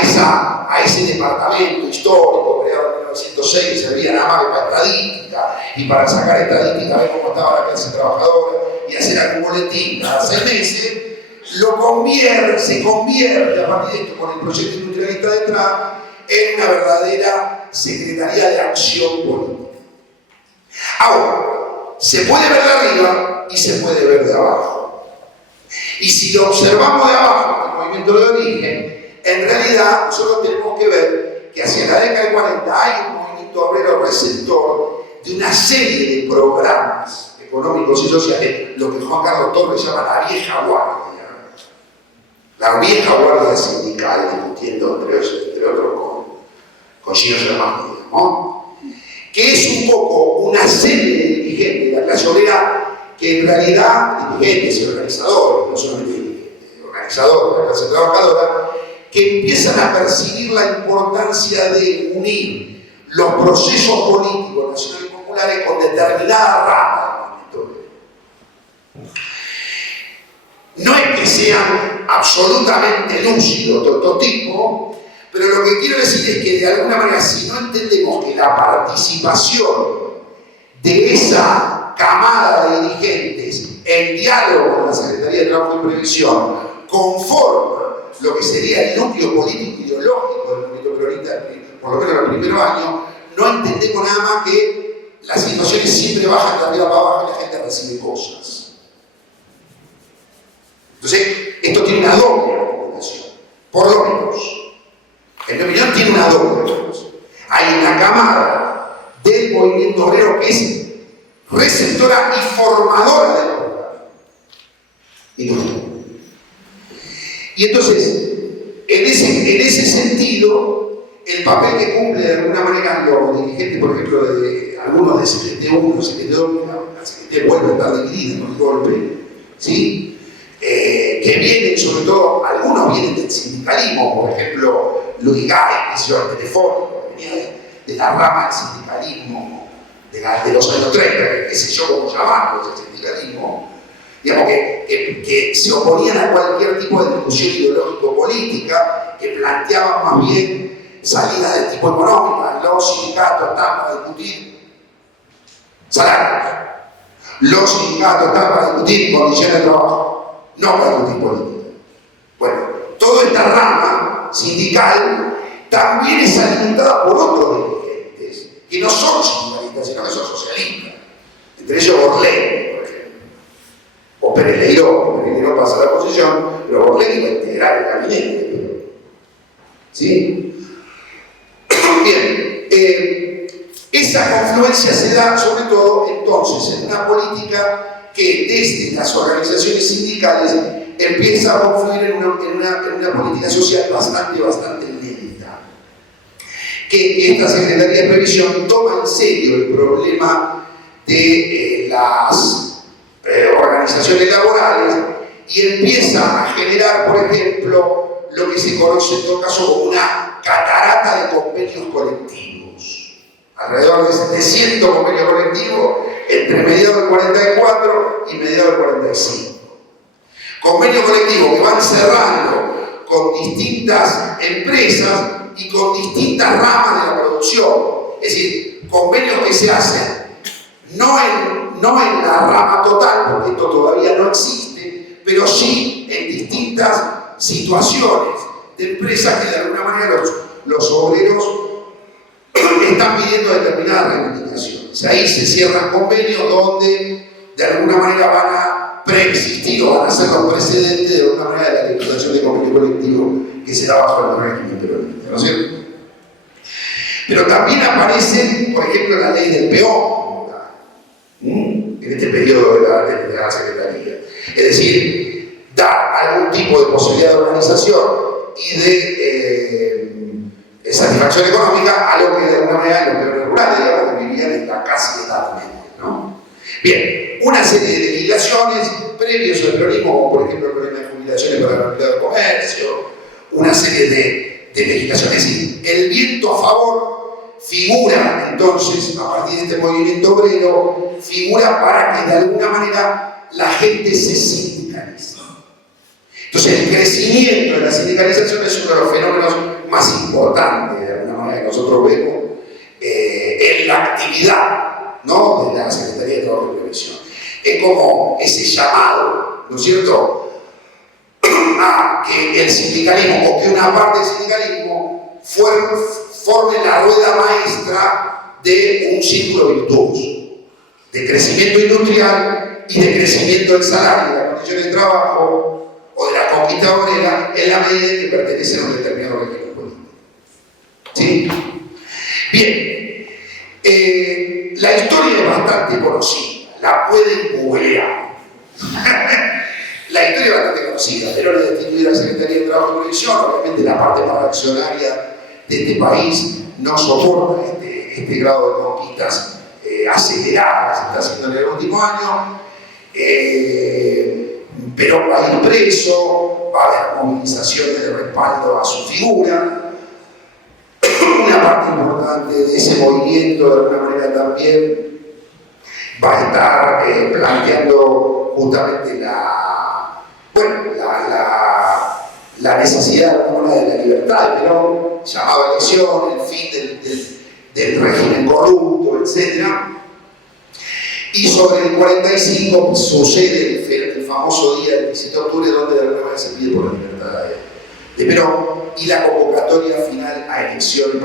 ese departamento histórico creado en 1906 que servía nada más que para estadística y para sacar estadística, ver cómo estaba la clase trabajadora y hacer algún boletín cada 6 meses, se convierte a partir de esto con el proyecto industrialista detrás en una verdadera Secretaría de Acción Política. Ahora, se puede ver de arriba y se puede ver de abajo. Y si lo observamos de abajo, el movimiento de origen, en realidad nosotros tenemos que ver que hacia la década del 40 hay un movimiento obrero receptor de una serie de programas económicos y sociales, lo que Juan Carlos Torres llama la vieja guardia. La vieja guardia sindical, discutiendo entre otros con Gino Germán, ¿no? Que es un poco una serie de dirigentes de la clase obrera que en realidad, dirigentes y organizadores, no solamente dirigentes, organizadores de la clase trabajadora, que empiezan a percibir la importancia de unir los procesos políticos nacionales y populares con determinada rama del movimiento obrero. No es que sean absolutamente lúcidos todo estos tipos, pero lo que quiero decir es que de alguna manera, si no entendemos que la participación de esa camada de dirigentes en diálogo con la Secretaría de Trabajo y Previsión conforma lo que sería el núcleo político ideológico del movimiento peronista, por lo menos en el primer año, no entendemos nada más que las situaciones siempre bajan de arriba para abajo y la gente recibe cosas. Entonces, esto tiene una doble articulación, por lo menos. En mi opinión, tiene una doble articulación. Hay una camada del movimiento obrero que es receptora y formadora del programa. Y entonces, en ese sentido, el papel que cumple de alguna manera los dirigentes, por ejemplo, de algunos de CGT1, CGT2, la CGT vuelve a estar dividida con el golpe, ¿sí? Que vienen, sobre todo, algunos vienen del sindicalismo, por ejemplo, Luis Gay, que es el telefónico, que venía de la rama del sindicalismo de los años 30, qué sé yo cómo llamarlo, ese sindicalismo, digamos que se oponían a cualquier tipo de discusión ideológico-política, que planteaban más bien salidas de tipo económica. Los sindicatos están para discutir salarios, los sindicatos están para discutir condiciones de trabajo, no para discutir política. Bueno, toda esta rama sindical también es alimentada por otros dirigentes que no son sindicalistas, sino que son socialistas, entre ellos Borlén, por ejemplo, o Pérez Leiró pasa a la oposición, pero Borlén iba a integrar el gabinete, ¿sí? Bien, esa confluencia se da sobre todo entonces en una política que desde las organizaciones sindicales empieza a confluir en una política social bastante lenta. Que esta Secretaría de Previsión toma en serio el problema de las organizaciones laborales y empieza a generar, por ejemplo, lo que se conoce en todo caso como una catarata de convenios colectivos. Alrededor de 700 convenios colectivos entre mediados del 44 y mediados del 45. Convenios colectivos que van cerrando con distintas empresas y con distintas ramas de la producción. Es decir, convenios que se hacen no en la rama total, porque esto todavía no existe, pero sí en distintas situaciones de empresas que de alguna manera los obreros están pidiendo determinadas reivindicaciones. Ahí se cierran convenios donde de alguna manera van a preexistir o van a ser los precedentes de alguna manera de la legislación de convenio colectivo que se da bajo el régimen peronista, ¿no es cierto? Pero también aparece, por ejemplo, la ley del peón en este periodo de la Secretaría. Es decir, dar algún tipo de posibilidad de organización y de satisfacción económica a lo que de alguna manera los peones rurales, digamos, que vivían en la casi edad media, ¿no? Bien, una serie de legislaciones previos al peronismo, como por ejemplo el problema de jubilaciones para el empleado de comercio, una serie de legislaciones. Es decir, el viento a favor figura entonces, a partir de este movimiento obrero, figura para que de alguna manera la gente se sindicalice. Entonces el crecimiento de la sindicalización es uno de los fenómenos más importantes, de alguna manera, que nosotros vemos en la actividad, ¿no?, de la Secretaría de Trabajo y Previsión. Es como ese llamado, ¿no es cierto?, a que el sindicalismo, o que una parte del sindicalismo forme la rueda maestra de un círculo virtuoso, de crecimiento industrial y de crecimiento del salario, de las condiciones de trabajo o de la conquista obrera, en la medida en que pertenecen a un determinado régimen político. ¿Sí? Bien, la historia es bastante conocida, la pueden googlear. La historia es bastante conocida, pero la destituir a la Secretaría de Trabajo y Previsión, obviamente la parte más reaccionaria de este país no soporta este grado de conquistas aceleradas que se está haciendo en el último año. Perón va a ir preso, va a haber movilizaciones de respaldo a su figura. Una parte importante de ese movimiento, de alguna manera también, va a estar planteando justamente la necesidad de la libertad de Perón, llamado elección, el fin del régimen corrupto, etc. Y sobre el 45 pues, sucede el famoso día del 17 de octubre, donde de alguna manera se pide por la libertad de Perón y la convocatoria final a elecciones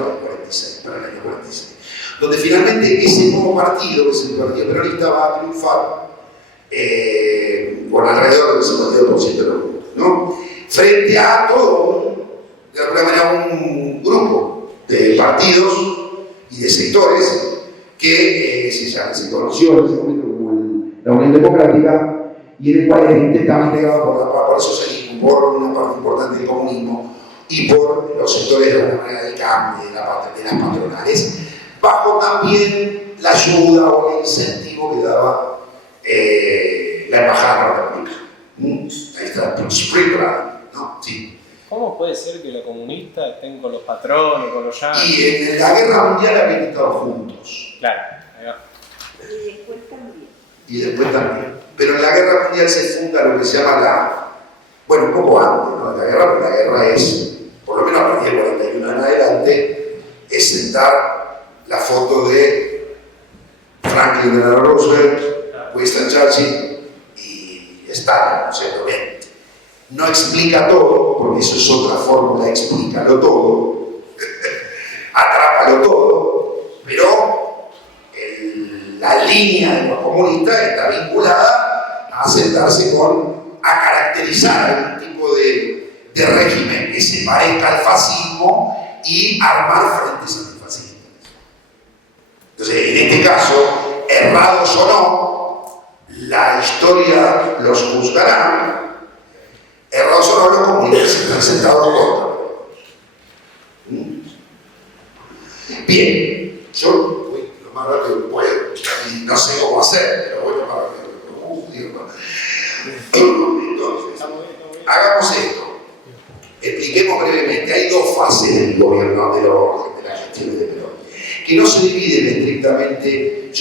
para el año 46. Donde finalmente ese nuevo partido, que es el Partido Peronista, va a triunfar con alrededor del 52% de los votos, ¿no? Frente a todo, de alguna manera, un grupo de partidos y de sectores que se conoció en ese momento como la Unión Democrática, y en el cual estaba integrado por el socialismo, por una parte importante del comunismo y por los sectores de alguna manera del cambio, de las patronales, bajo también la ayuda o el incentivo que daba la embajada norteamericana. Ahí está, Springland, ¿no? Sí. ¿Cómo puede ser que los comunistas estén con los patrones, con los yanquis? Y en la guerra mundial habían estado juntos. Claro, ahí va. Y después también. Pero en la guerra mundial se funda lo que se llama bueno, un poco antes, ¿no? La guerra es, por lo menos a partir del 41 en adelante, es sentar la foto de Franklin Delano Roosevelt, Winston Churchill y Stalin, ¿no es cierto? Bien. No explica todo, porque eso es otra fórmula, explícalo todo, atrápalo todo, pero la línea de los comunistas está vinculada a sentarse a caracterizar algún tipo de régimen que se parezca al fascismo y armar frentes antifascistas. Entonces, en este caso, errados o no, la historia los juzgará. Errados o no, los comunistas se han sentado contra. Bien, yo voy lo más rápido que puedo, y no sé cómo hacer, pero voy lo más rápido que puedo. Entonces, hagamos esto. Expliquemos brevemente. Hay dos fases del gobierno de las gestiones de Perón, que no se dividen estrictamente,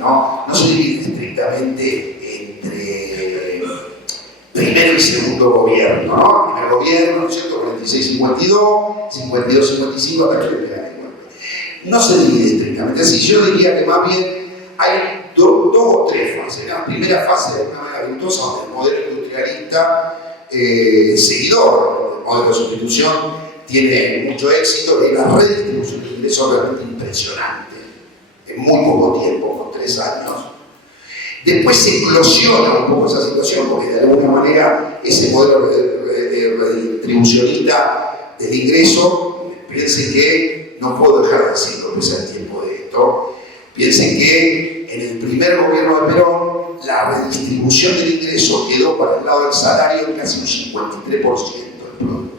no se dividen estrictamente entre primero y segundo gobierno, ¿no? Primer gobierno, ¿no es cierto? 46-52, 52-55 hasta que le pegan el golpe. No se divide estrictamente así. Yo diría que más bien hay dos o tres fases. La primera fase de una manera virtuosa, donde el modelo industrialista seguidor del modelo de sustitución tiene mucho éxito, y la redistribución de ingresos realmente impresionante en muy poco tiempo, con 3 años. Después se eclosiona un poco esa situación, porque de alguna manera ese modelo redistribucionista del ingreso, piensen que, no puedo dejar de decirlo, pese al tiempo de esto, piensen que en el primer gobierno de Perón la redistribución del ingreso quedó para el lado del salario en casi un 53% del producto.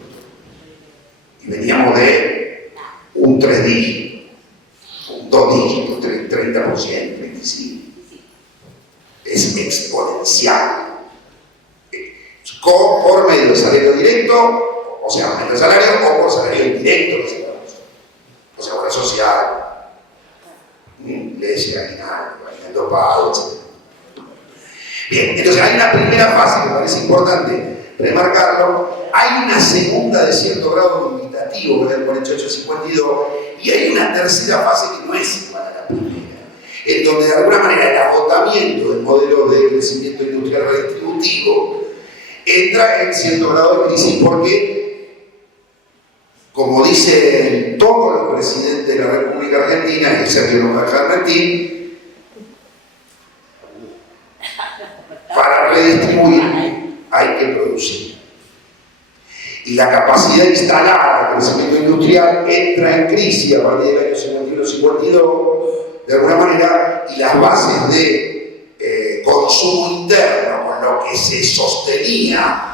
Y veníamos de un 3 dígitos, un 2 dígitos, 30%, 25%. Es exponencial. Por medio de salario directo, o sea, aumento de salario, o por salario indirecto, o sea, obra social, iglesia, aguinaldo pago, etc. Bien, entonces hay una primera fase que me parece importante remarcarlo, hay una segunda de cierto grado limitativo, que es el 48-52, y hay una tercera fase que no es igual a la primera, en donde de alguna manera el agotamiento del modelo de crecimiento industrial redistributivo entra en cierto grado de crisis, porque, como dicen todos los presidentes de la República Argentina, y Sergio Nobel Martín, para redistribuir hay que producir. Y la capacidad instalada de crecimiento industrial entra en crisis a partir del año 51-52, de alguna manera, y las bases de consumo interno con lo que se sostenía,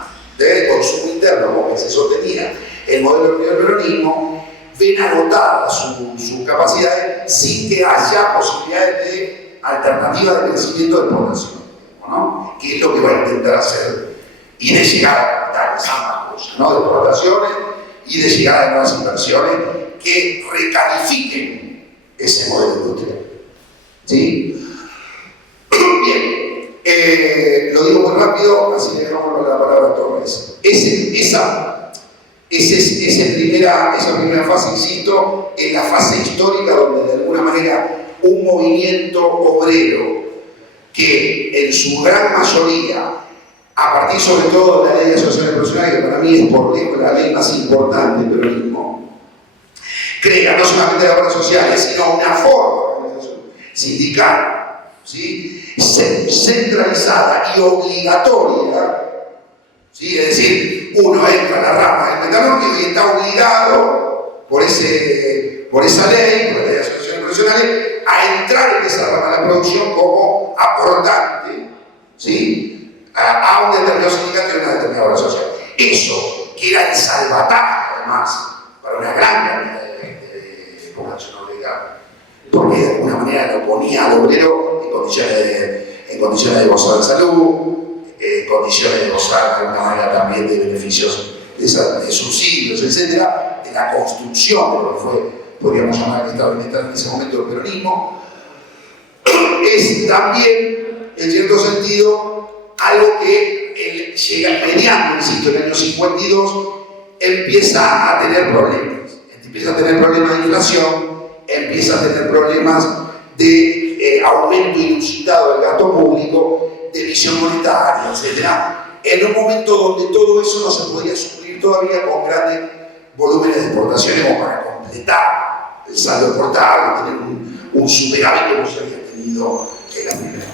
el modelo del peronismo, ven agotadas sus capacidades sin que haya posibilidades de alternativas de crecimiento de población, ¿no? Que es lo que va a intentar hacer y de llegada de capitales, ambas cosas, ¿no? De exportaciones y de llegada de nuevas inversiones que recalifiquen ese modelo industrial. ¿Sí? Bien, lo digo muy rápido, así que dejamos la palabra a Torres. Esa primera fase, insisto, es la fase histórica donde de alguna manera un movimiento obrero que en su gran mayoría, a partir sobre todo de la ley de asociaciones profesionales, que para mí es por lejos la ley más importante del peronismo, crea no solamente las obras sociales, sino una forma de organización sindical, ¿sí? Centralizada y obligatoria, ¿sí? Es decir, uno entra a la rama del metalúrgico y está obligado por esa ley, por la ley de asociaciones profesionales, a entrar en esa rama de la producción como aportante, ¿sí? a un determinado sindicato y a una determinada obra social. Eso, que era el salvataje, además, para una gran cantidad de población obligada, porque de alguna manera lo ponía al obrero en condiciones de gozar de salud, en condiciones de gozar de alguna manera también de beneficios de subsidios, etc., de la construcción de lo que fue, podríamos llamar el Estado bienestar en ese momento del peronismo. Es también, en cierto sentido, algo que llega mediando, insisto, en el año 52, empieza a tener problemas. Empieza a tener problemas de inflación, empieza a tener problemas de aumento inusitado del gasto público, de emisión monetaria, etc. En un momento donde todo eso no se podía suplir todavía con grandes volúmenes de exportaciones como para completar el saldo exportable, tener un superávit como se había tenido en la primera.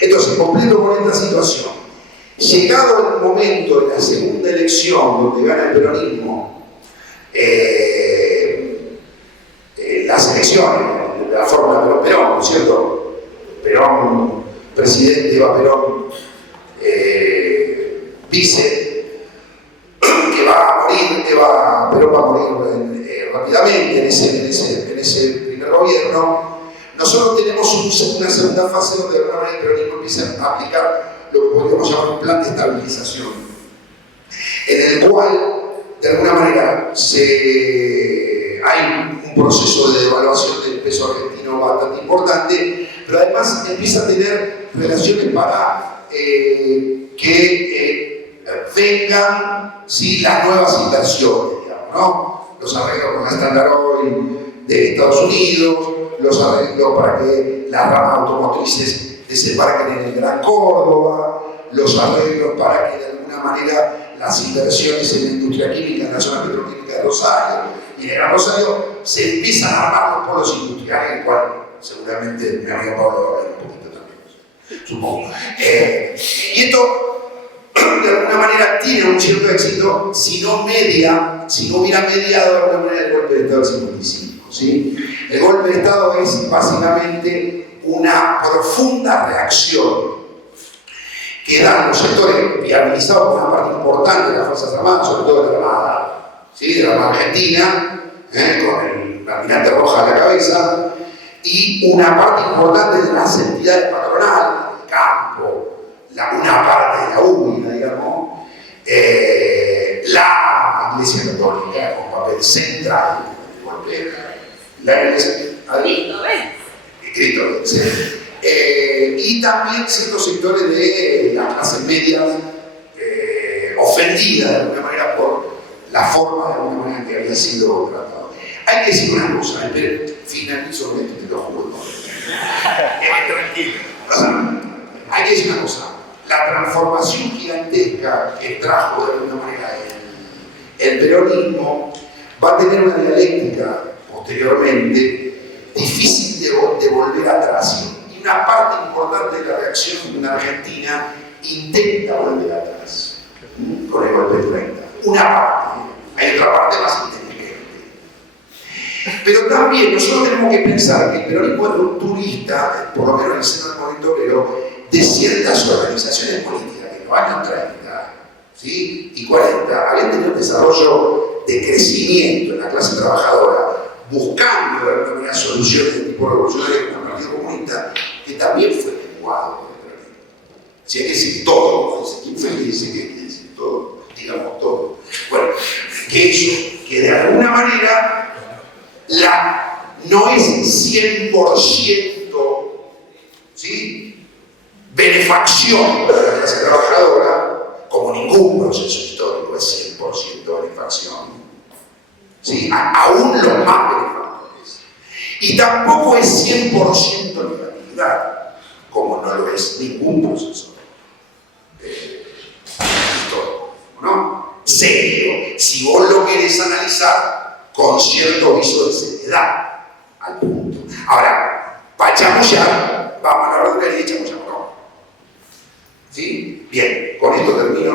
Entonces, completo con esta situación, llegado el momento de la segunda elección donde gana el peronismo, las elecciones, de la fórmula Perón-Perón, ¿no es cierto? Perón, presidente, Eva Perón, vice, que va a morir, Perón va a morir rápidamente en ese primer gobierno. Nosotros tenemos una segunda fase donde de alguna manera el peronismo empieza a aplicar lo que podríamos llamar un plan de estabilización, en el cual de alguna manera hay un proceso de devaluación del peso argentino bastante importante, pero además empieza a tener relaciones para que vengan, ¿sí?, las nuevas inversiones, digamos, ¿no? Los arreglos con la Standard Oil de Estados Unidos, los arreglos para que las ramas automotrices desembarquen en el Gran Córdoba, los arreglos para que de alguna manera las inversiones en la industria química, en la zona petroquímica de Rosario y en el Gran Rosario, se empiezan a armar los polos industriales, en el cual seguramente mi amigo Pablo va a hablar un poquito también, supongo. Y esto de alguna manera tiene un cierto éxito si no hubiera mediado de alguna manera el golpe de Estado del 55. ¿Sí? El golpe de Estado es básicamente una profunda reacción que dan los sectores viabilizados por una parte importante de las Fuerzas Armadas, sobre todo de la Armada, ¿sí?, de la Armada Argentina, con el almirante Rojas a la cabeza, y una parte importante de las entidades patronales, del campo, una parte de la UNIA, digamos, la Iglesia Católica con papel central del golpe, la Iglesia Cristo, ¿sí? Y también ciertos sectores de las clases medias ofendidas de alguna manera por la forma de alguna manera que había sido tratado. Hay que decir una cosa, pero finalizo con esto, te lo juro. Tranquilo. Hay que decir una cosa, la transformación gigantesca que trajo de alguna manera el peronismo va a tener una dialéctica posteriormente difícil de volver atrás. Y una parte importante de la reacción en Argentina intenta volver atrás con el golpe de 30. Una parte, hay otra parte más inteligente. Pero también nosotros tenemos que pensar que el peronismo es rupturista, por lo menos en el seno del movimiento obrero, de ciertas organizaciones políticas que en los años 30, ¿sí?, y 40 habían tenido un desarrollo de crecimiento en la clase trabajadora, buscando de alguna manera soluciones de tipo revolucionario como el Partido Comunista, que también fue menguado por el peronismo. Si hay que decir todo, dice Kinfeld, dice que hay que decir todo, digamos todo. Bueno, que eso, que de alguna manera no es 100%, ¿sí?, benefacción de la clase trabajadora, como ningún proceso histórico es 100% benefacción, ¿sí?, aún los más benefactores. Y tampoco es 100% negatividad, como no lo es ningún proceso histórico, ¿no? Serio, si vos lo querés analizar con cierto viso de seriedad, al punto. Ahora, para chamullar, vamos a la verdura y echamos a ¿sí? Bien, con esto termino.